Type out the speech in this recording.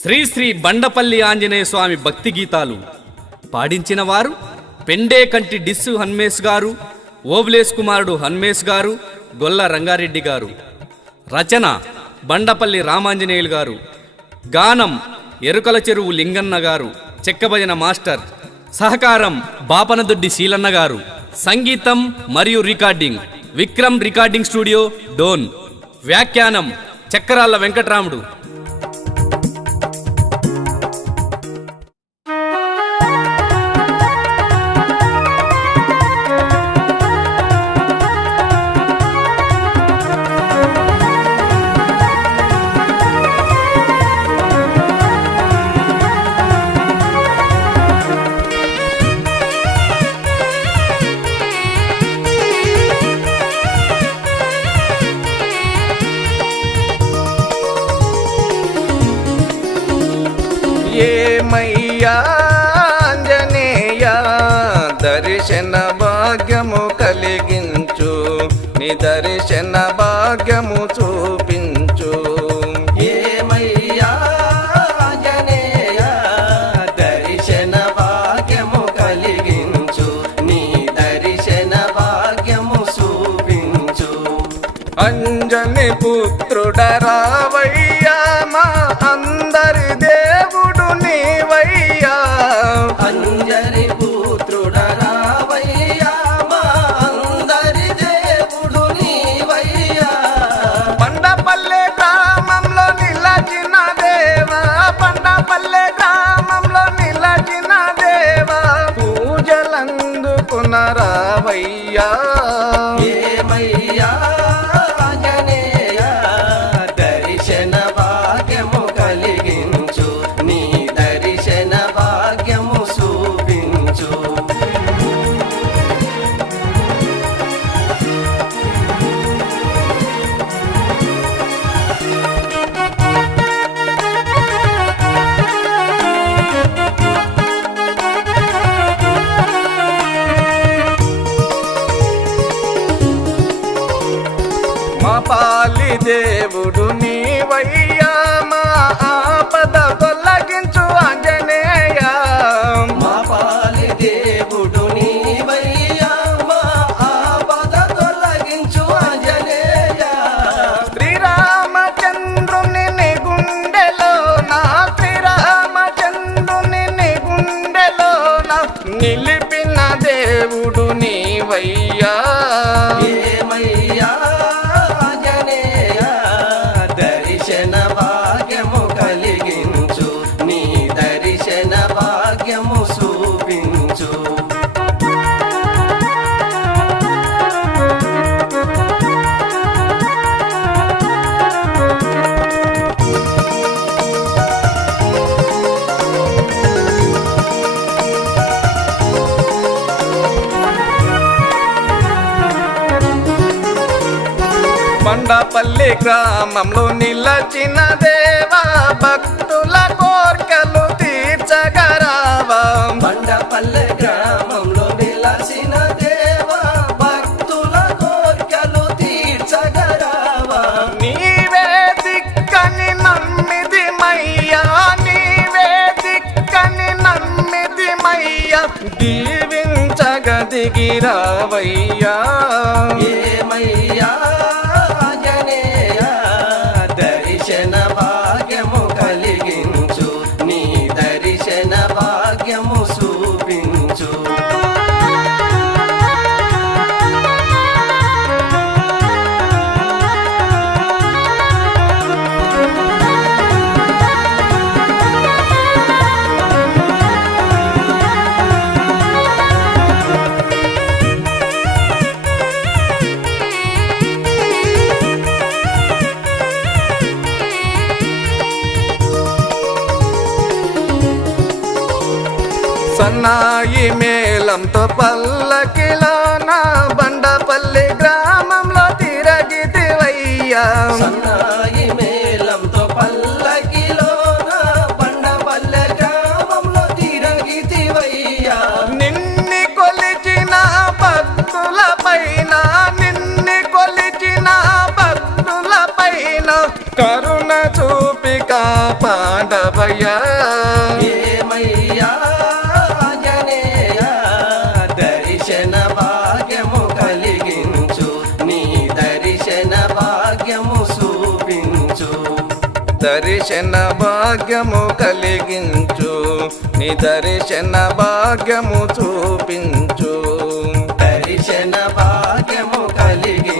శ్రీ శ్రీ బండపల్లి ఆంజనేయ స్వామి భక్తి గీతాలు పాడించిన వారు పెండేకంటి డిస్సు హన్మేష్ గారు, ఓబులేష్ కుమారుడు హన్మేష్ గారు, గొల్ల రంగారెడ్డి గారు. రచన బండపల్లి రామాంజనేయులు గారు. గానం ఎరుకల చెరువు లింగన్న గారు, చెక్కభజన మాస్టర్. సహకారం బాపనదొడ్డి శీలన్న గారు. సంగీతం మరియు recording Vikram recording studio, Dhone. వ్యాఖ్యానం చక్రాల వెంకట్రాముడు. ఏమయ్యా ఆంజనేయ దర్శన భాగ్యము కలిగించు, నీ దర్శన భాగ్యము చూపించు. ఏమయ్యా ఆంజనేయ దర్శన భాగ్యము కలిగించు, నీ దర్శన భాగ్యము చూపించు. అంజని పుత్రుడరావయ్యా మా అందరి దేవుడు నీవయ్యా. అంజని పుత్రుడరావయ్యా మా అందరి దేవుడు నీవయ్యా. బండపల్లె గ్రామంలో నిలచిన దేవా, బండపల్లె గ్రామంలో నిలచిన దేవా, పూజలందుకునరావయ్యా. ఏమయ్యా ఆంజనేయ దర్శన భాగ్యము కలిగించు, నీ దర్శన భాగ్యము చూపించు. మా పాలి దేవుడు నీవయ్యా, మా ఆపద తొలగించు ఆంజనేయ. మా పాలి దేవుడు నీవయ్యా, మా ఆపద తొలగించు ఆంజనేయ. శ్రీరామచంద్రుని నీ గుండెలోన, శ్రీరామచంద్రుని నీ గుండెలోన నిలిపిన దేవుడు నీవయ్యా. ఏమయ్యా ఆంజనేయ దర్శన భాగ్యము కలిగించు, నీ దర్శన భాగ్యము చూపించు. బండపల్లి గ్రామంలో నిలచిన దేవా, భక్తుల కోర్కెలు తీర్చగరావా. బండపల్లె గ్రామంలో విలసిన దేవా, భక్తుల కోర్కెలు తీర్చగరావా. నీవే దిక్కని నమ్మిది మయ్యా, నీవే దిక్కని నమ్మిది మయ్యా, దీవించగదిగిరావయ్యా. ఏమయ్యా ఆంజనేయ దర్శన భాగ్యము కలిగించు, నీ దర్శన భాగ్యము చూపించు. సన్నాయి మేళంతో పల్లకిలోన బండపల్లి గ్రామంలో తిరగితివయ్యా. సన్నాయి మేళంతో పల్లకిలోన బండపల్లె గ్రామంలో తిరగితివయ్యా. నిన్ని కొలిచిన భక్తుల పైన, నిన్ని కొలిచిన భక్తుల పైన భక్తుల్ని కాపాడవయ్యా ఏమయ్యా ఆంజనేయ దర్శన భాగ్యము కలిగించు నీ దర్శన భాగ్యము చూపించు దర్శన భాగ్యము కలిగించు నీ దర్శన భాగ్యము చూపించు దర్శన భాగ్యము కలిగి